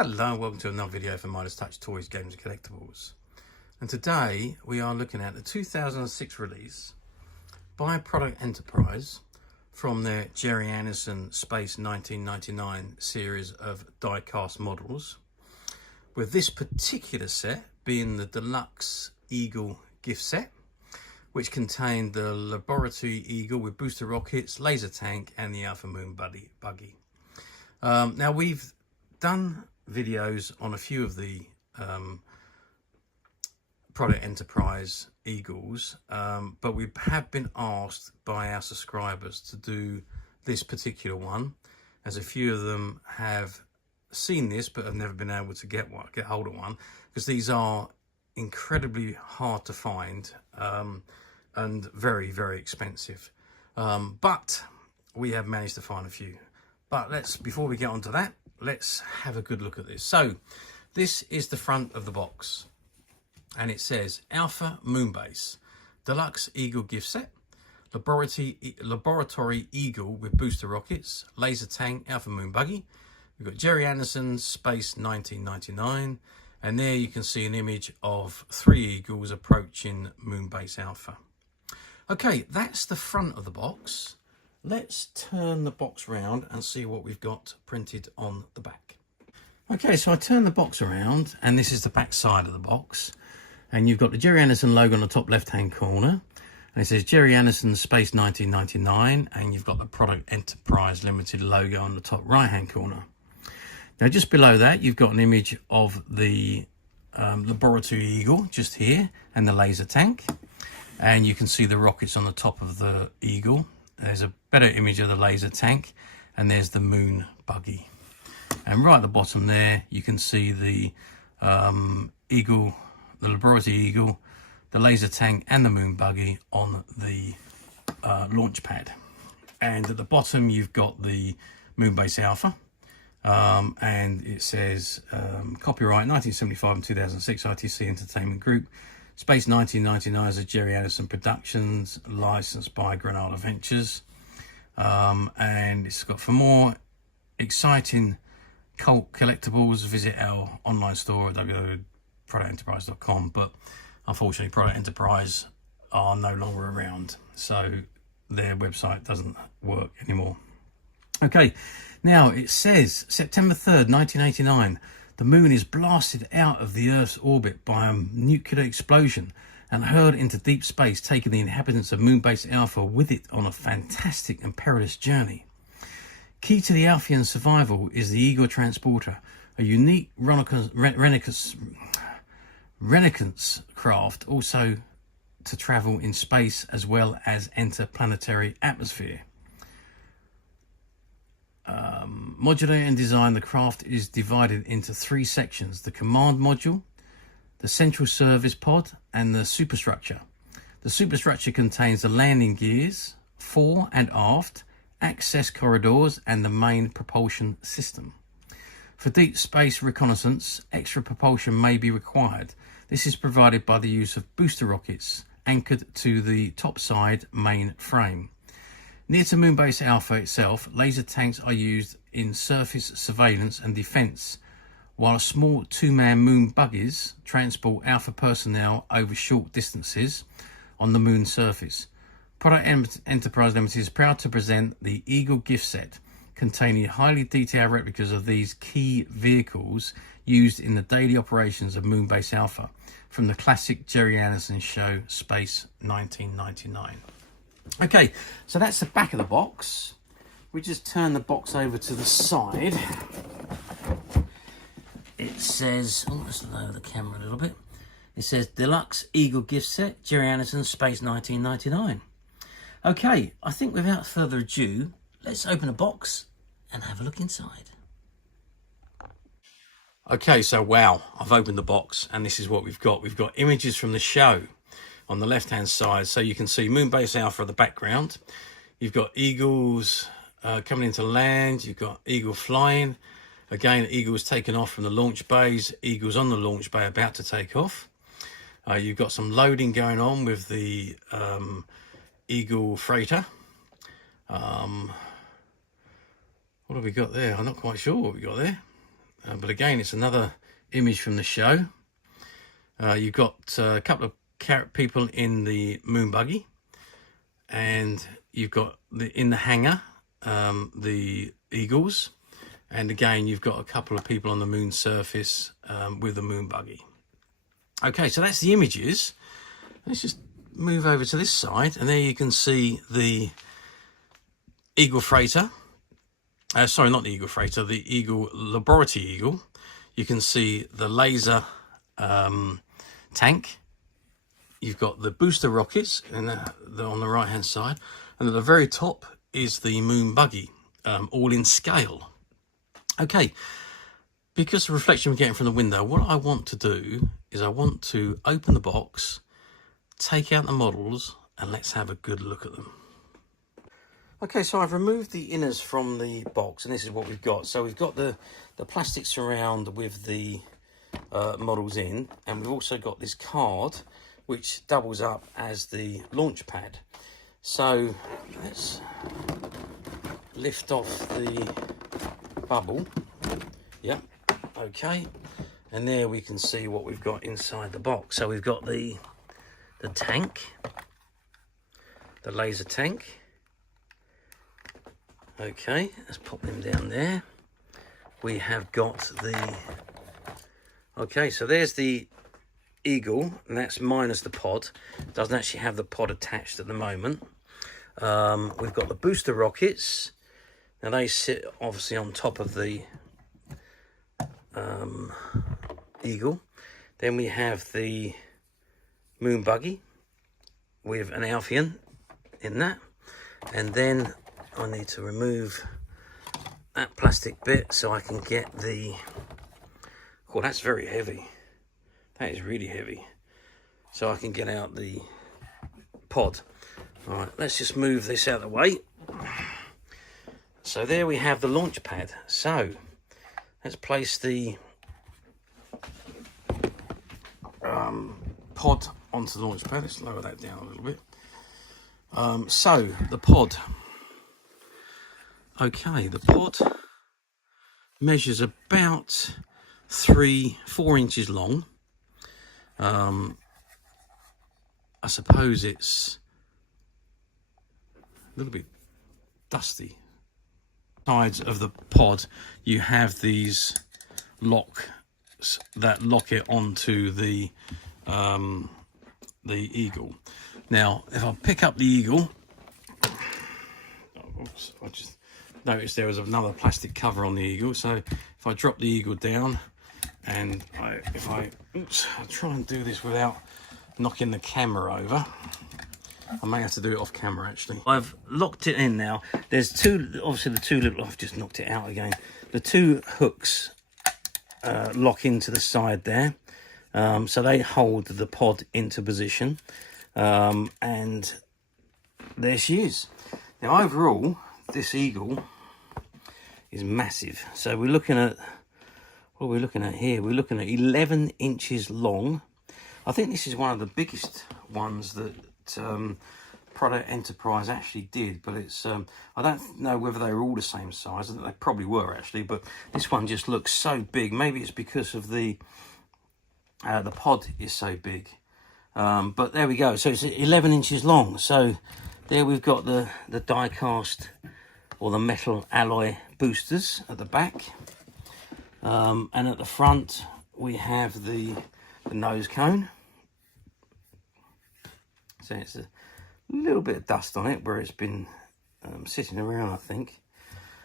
Hello and welcome to another video from Midas Touch Toys, Games and Collectibles. And today we are looking at the 2006 release by Product Enterprise from their Gerry Andersons Space 1999 series of die-cast models, with this particular set being the Deluxe Eagle Gift Set, which contained the Laboratory Eagle with booster rockets, laser tank and the Alpha Moon Buggy. Now we've done videos on a few of the Product Enterprise Eagles, but we have been asked by our subscribers to do this particular one, as a few of them have seen this but have never been able to get hold of one, because these are incredibly hard to find and very, very expensive. But we have managed to find a few. But before we get on to that, let's have a good look at this. So this is the front of the box, and it says Alpha Moonbase Deluxe Eagle Gift Set, Laboratory Eagle with booster rockets, laser tank, Alpha Moon Buggy. We've got Gerry Andersons Space 1999, and there you can see an image of 3 eagles approaching Moonbase Alpha. Okay, that's the front of the box. Let's turn the box round and see what we've got printed on the back. Okay, so I turn the box around and this is the back side of the box, and you've got the Gerry Andersons logo on the top left hand corner, and it says Gerry Andersons Space 1999, and you've got the Product Enterprise Limited logo on the top right hand corner. Now just below that you've got an image of the Laboratory Eagle just here, and the laser tank, and you can see the rockets on the top of the Eagle. There's a better image of the laser tank, and there's the Moon Buggy. And right at the bottom there, you can see the Eagle, the Laboratory Eagle, the laser tank, and the Moon Buggy on the launch pad. And at the bottom, you've got the Moonbase Alpha, and it says copyright 1975 and 2006 ITC Entertainment Group. Space 1999 is a Gerry Andersons Productions, licensed by Granada Ventures. And it's got, for more exciting cult collectibles, visit our online store at www.productenterprise.com. But unfortunately, Product Enterprise are no longer around, so their website doesn't work anymore. Okay, now it says September 3rd, 1989. The moon is blasted out of the Earth's orbit by a nuclear explosion and hurled into deep space, taking the inhabitants of Moonbase Alpha with it on a fantastic and perilous journey. Key to the Alphans' survival is the Eagle Transporter, a unique reconnaissance craft, also to travel in space as well as enter planetary atmosphere. Modular in design, the craft is divided into 3 sections: the command module, the central service pod, and the superstructure. The superstructure contains the landing gears, fore and aft, access corridors, and the main propulsion system. For deep space reconnaissance, extra propulsion may be required. This is provided by the use of booster rockets anchored to the topside main frame. Near to Moonbase Alpha itself, laser tanks are used in surface surveillance and defence, while small 2-man Moon Buggies transport Alpha personnel over short distances on the Moon surface. Product Enterprise Limited is proud to present the Eagle Gift Set, containing highly detailed replicas of these key vehicles used in the daily operations of Moonbase Alpha, from the classic Gerry Andersons show Space 1999. Okay, so that's the back of the box. We just turn the box over to the side. It says, oh, let's lower the camera a little bit. It says Deluxe Eagle Gift Set, Gerry Andersons Space 1999. Okay, I think without further ado, let's open the box and have a look inside. Okay, so wow, I've opened the box and this is what we've got. We've got images from the show on the left hand side, so you can see Moonbase Alpha in the background. You've got eagles coming into land, you've got eagle flying. Again, eagles taken off from the launch bays, eagles on the launch bay about to take off. You've got some loading going on with the Eagle freighter. What have we got there? I'm not quite sure what we got there. But again, it's another image from the show. You've got a couple of people in the Moon Buggy, and you've got in the hangar the Eagles, and again you've got a couple of people on the moon surface with the Moon Buggy. Okay, so that's the images. Let's just move over to this side, and there you can see the Eagle freighter. Sorry, not the Eagle freighter, the Eagle Laboratory Eagle. You can see the laser tank. You've got the booster rockets and they're on the right hand side, and at the very top is the Moon Buggy, all in scale. Okay, because the reflection we're getting from the window, what I want to do is I want to open the box, take out the models, and let's have a good look at them. Okay, so I've removed the inners from the box, and this is what we've got. So we've got the plastic surround with the models in, and we've also got this card which doubles up as the launch pad. So let's lift off the bubble. Yep, okay, and there we can see what we've got inside the box. So we've got the tank, the laser tank. Okay, let's pop them down there. We have got the, okay, so there's the Eagle, and that's minus the pod. Doesn't actually have the pod attached at the moment. We've got the booster rockets. Now they sit obviously on top of the Eagle. Then we have the Moon Buggy with an Alphan in that, and then I need to remove that plastic bit so I can get the, oh, that's very heavy. That is really heavy. So I can get out the pod. All right, let's just move this out of the way. So there we have the launch pad. So let's place the pod onto the launch pad. Let's lower that down a little bit. So the pod. Okay, the pod measures about 3-4 inches long. I suppose it's a little bit dusty. Sides of the pod, you have these locks that lock it onto the Eagle. Now, if I pick up the Eagle, oops, I just noticed there was another plastic cover on the Eagle. So if I drop the Eagle down, and I'll try and do this without knocking the camera over. I may have to do it off camera actually. I've locked it in now. There's two, obviously the two little, I've just knocked it out again. The two hooks lock into the side there. So they hold the pod into position. And there she is. Now overall, this Eagle is massive. So we're looking at, what are we looking at here? We're looking at 11 inches long. I think this is one of the biggest ones that Product Enterprise actually did, but it's I don't know whether they were all the same size. I think they probably were actually, but this one just looks so big. Maybe it's because of the pod is so big. But there we go. So it's 11 inches long. So there we've got the die-cast or the metal alloy boosters at the back. And at the front we have the nose cone. So it's a little bit of dust on it where it's been sitting around, I think.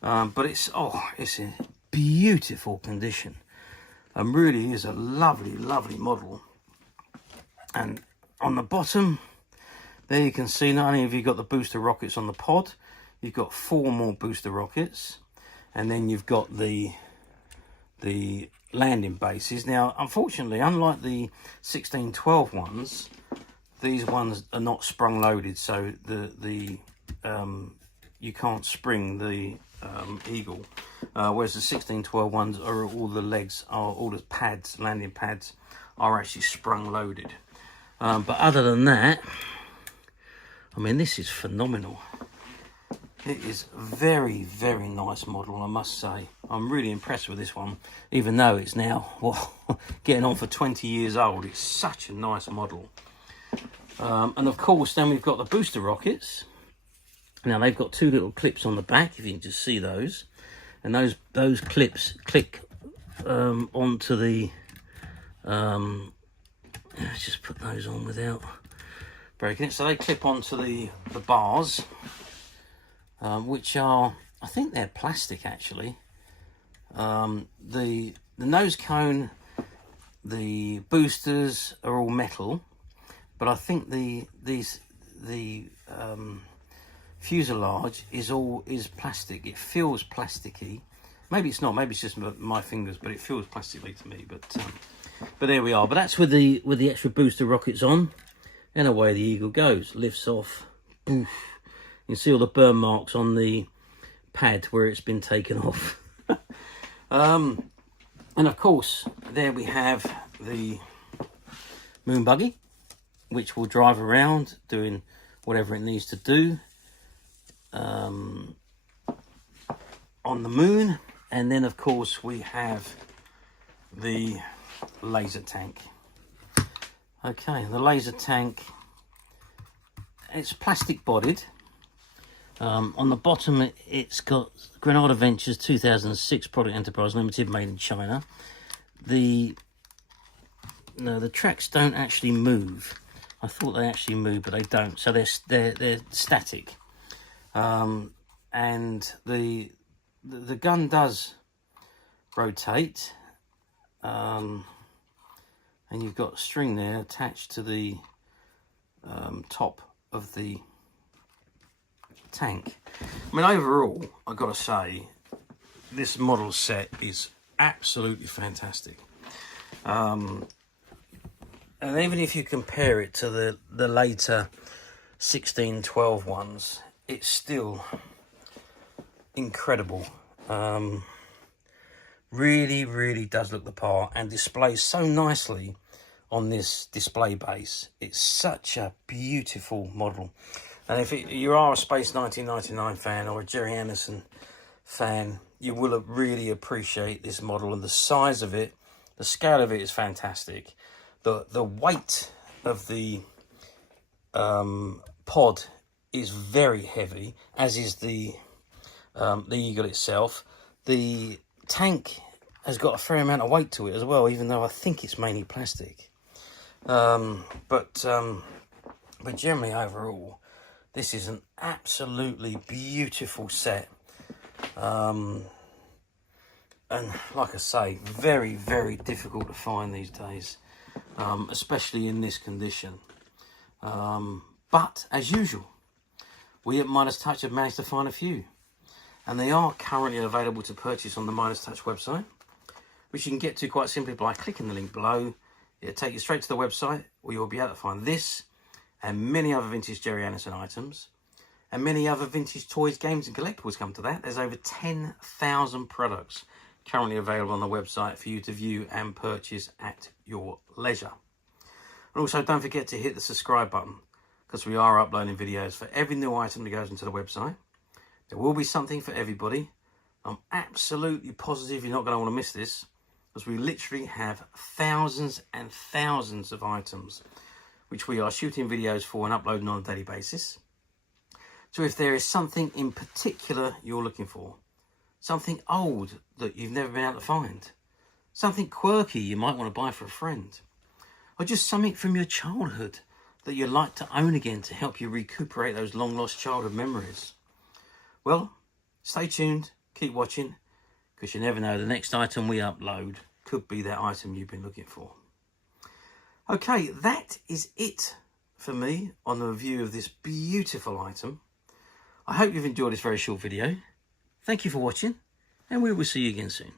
But it's in beautiful condition. Really is a lovely, lovely model. And on the bottom, there you can see not only have you got the booster rockets on the pod, you've got 4 more booster rockets, and then you've got the landing bases. Now, unfortunately, unlike the 1612 ones, these ones are not sprung loaded, so you can't spring the Eagle. Whereas the 1612 ones are all the pads, landing pads, are actually sprung loaded. But other than that, I mean, this is phenomenal. It is very, very nice model, I must say. I'm really impressed with this one, even though it's now, well, getting on for 20 years old. It's such a nice model. And of course, then we've got the booster rockets. Now, they've got two little clips on the back, if you can just see those. And those clips click onto the... let's just put those on without breaking it. So they clip onto the bars. Which are, I think they're plastic actually. The nose cone, the boosters are all metal, but I think the fuselage is plastic. It feels plasticky. Maybe it's not. Maybe it's just my fingers, but it feels plastically to me. But there we are. But that's with the extra booster rockets on, and away the Eagle goes. Lifts off. Boof. You can see all the burn marks on the pad where it's been taken off. And of course, there we have the Moon Buggy, which will drive around doing whatever it needs to do on the moon. And then, of course, we have the laser tank. Okay, the laser tank, it's plastic bodied. On the bottom, it's got Granada Ventures 2006 Product Enterprise Limited, made in China. The tracks don't actually move. I thought they actually move, but they don't. So they're static. And the gun does rotate. And you've got a string there attached to the top of the tank. I mean, overall, I've got to say, this model set is absolutely fantastic. And even if you compare it to the later 16-12 ones, it's still incredible. Really, really does look the part and displays so nicely on this display base. It's such a beautiful model. And if you are a Space 1999 fan or a Gerry Anderson fan, you will really appreciate this model. And the size of it, the scale of it is fantastic. The weight of the pod is very heavy, as is the Eagle itself. The tank has got a fair amount of weight to it as well, even though I think it's mainly plastic. But generally overall, this is an absolutely beautiful set. And like I say, very, very difficult to find these days, especially in this condition. But as usual, we at Midas Touch have managed to find a few. And they are currently available to purchase on the Midas Touch website, which you can get to quite simply by clicking the link below. It'll take you straight to the website, where you'll be able to find this and many other vintage Gerry Anderson items, and many other vintage toys, games and collectibles come to that. There's over 10,000 products currently available on the website for you to view and purchase at your leisure. And also don't forget to hit the subscribe button, because we are uploading videos for every new item that goes into the website. There will be something for everybody. I'm absolutely positive you're not going to want to miss this, because we literally have thousands and thousands of items which we are shooting videos for and uploading on a daily basis. So if there is something in particular you're looking for, something old that you've never been able to find, something quirky you might want to buy for a friend, or just something from your childhood that you'd like to own again to help you recuperate those long lost childhood memories, well, stay tuned, keep watching, because you never know, the next item we upload could be that item you've been looking for. Okay, that is it for me on the review of this beautiful item. I hope you've enjoyed this very short video. Thank you for watching, and we will see you again soon.